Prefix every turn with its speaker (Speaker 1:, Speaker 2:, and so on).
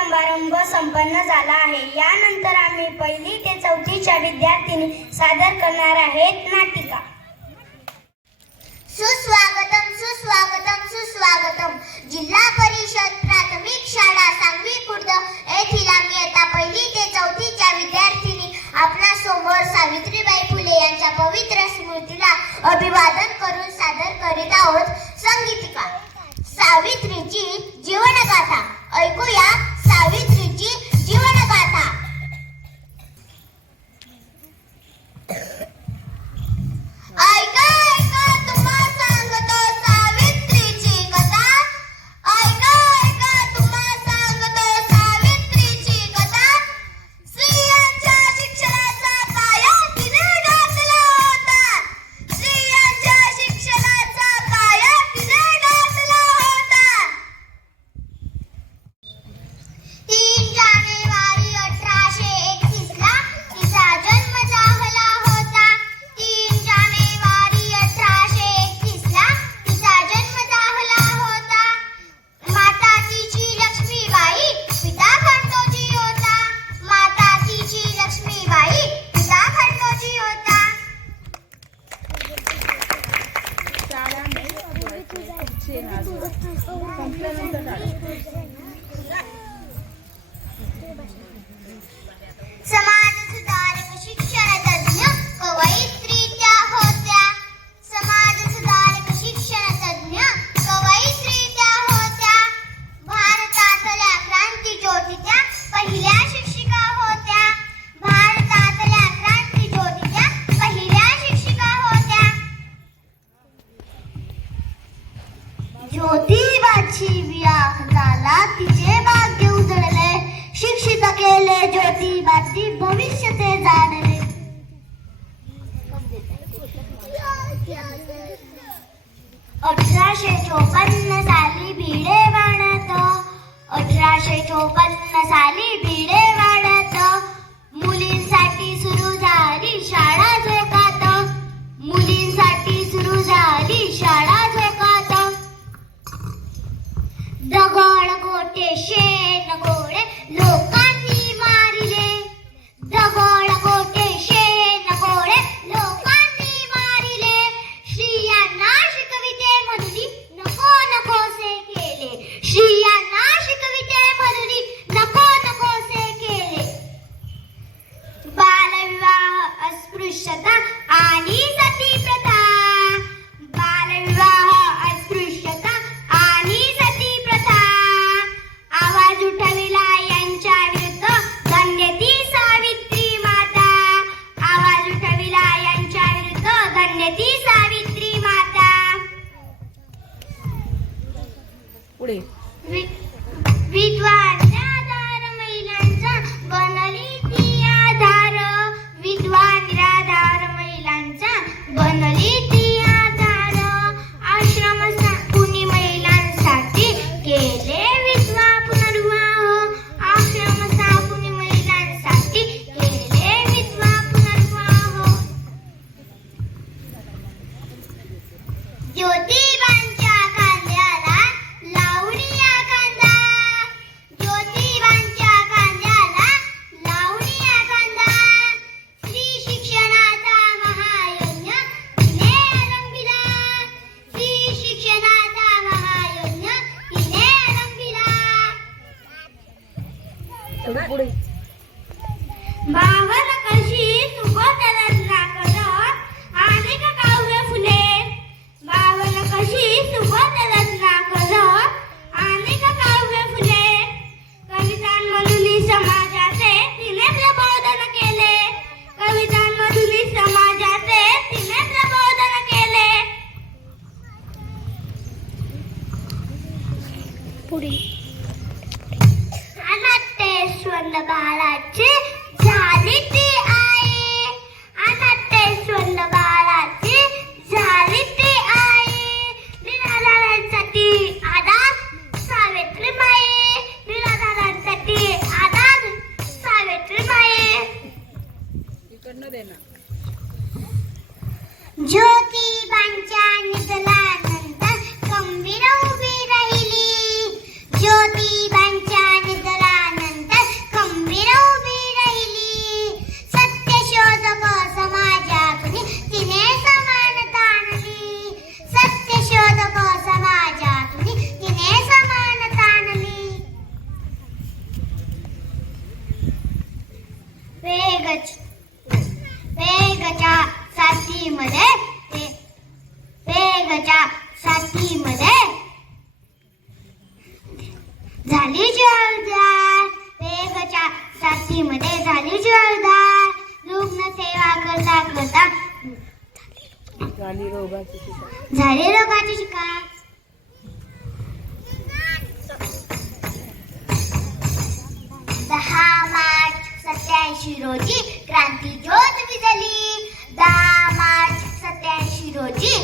Speaker 1: समारंभ संपन्न झाला आहे. यानंतर आम्ही पहिली ते चौथीच्या विद्यार्थ्यांनी सादर करणार आहेत नाटिका.
Speaker 2: सुस्वागतम सुस्वागतम सुस्वागतम. जिल्हा परिषद प्राथमिक शाळा सांगवी खुर्द येथील आम्ही आता पहिली ते चौथीच्या विद्यार्थ्यांनी आपल्यासमोर सावित्रीबाई फुले यांच्या पवित्र स्मृतीला अभिवादन కంప్లైంట్ ज्योतिबाची भविष्य ते जाणले. अठराशे चोपन्न साली भिडे वाणत अठराशे चोपन्न পুরী झाली जोरदार. वेगच्या साथीमध्ये झाली
Speaker 1: जोरदार. रुग्ण सेवा करता करता
Speaker 2: झाली रोगाची शिकार दहा मार्च सत्याऐंशी रोजी
Speaker 3: क्रांती ज्योत विजली. दहा मार्च सत्याऐंशी रोजी